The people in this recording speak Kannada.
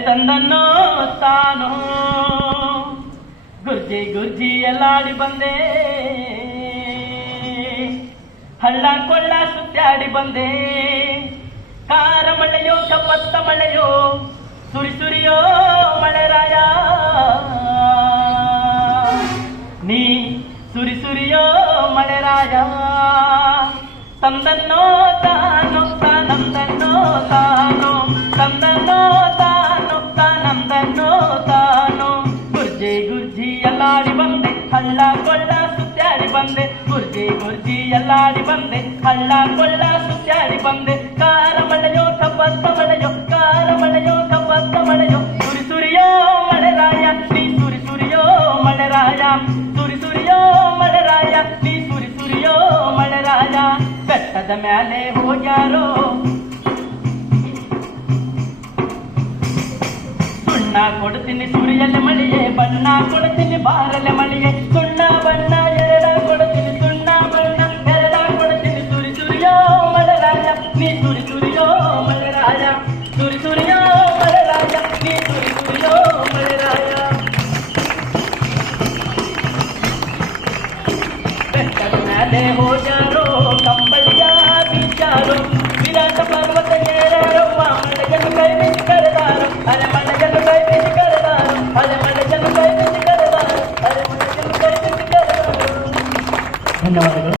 ತಂದನ್ನೋ ತಾನು? ಗುರ್ಜಿ ಗುರ್ಜಿ ಎಲ್ಲಾಡಿ ಬಂದೆ. ಹಳ್ಳ ಕೊಳ್ಳ ಸುತ್ತಾಡಿ ಬಂದೆ. ಕಾರ ಮಳೆಯೋ, ಕಪ್ಪತ್ತ ಮಳೆಯೋ, ಸುರಿ ಸುರಿಯೋ ಮಳೆರಾಯ ನೀ ಸುರಿ ಸುರಿಯೋ ಮಳೆರಾಯ ತಂದನ್ನೋ ಹಳ್ಳ ಕೊಳ್ಳ ಸುತ್ತಾಡಿ ಬಂದೆ ಗುರ್ಜಿ ಗುರ್ಜಿ ಎಲ್ಲಾಡಿ ಬಂದೆ. ಹಳ್ಳ ಕೊಳ್ಳ ಸುತ್ತಾಡಿ ಬಂದೆ. ಕಾರ ಮಳೆಯೋ ಕಪ್ಪತ್ತ ಮಳೆಯೋ, ಕಾರ ಮಳೆಯೋ ಕಪ್ಪತ್ತ ಮಳೆಯೋ. ಸುರಿ ಸುರಿಯೋ ಮಳೆರಾಯ ನೀ ಸುರಿ ಸುರಿಯೋ ಮಳೆರಾಯ ಸುರಿ ಸುರಿಯೋ ಮಳೆರಾಯ ನೀ ಸುರಿ ಸುರಿಯೋ ಮಳೆರಾಯ ಬೆಟ್ಟದ ಮೇಲೆ ಹೋಗ್ಯಾರೋ? ಸುಣ್ಣ ಕೊಡ್ತೀನಿ ಸುರಿಯಲ್ಲಿ ಮಳೆಯೇ, ಬಣ್ಣ ಕೊಡ್ತೀನಿ ಬಾರಲೆ ಬಣ್ಣ துரி துரியோ மலராயா நீ துரி துரியோ மலராயா ಬೆಟ್ಟದ ಹೋ ಜಾರೋ ಕಂಬಳಿಯ ಬಿಚಾರೋ ವಿರಾಟ ಪರ್ವತ ಏರಾರೋ ಮನ ಜನ ಕೈ ಬಿಸಿ ಕರೆದಾರೋ ಅರೆ ಮನ ಜನ ಕೈ ಬಿಸಿ ಕರೆದಾರೋ ಅರೆ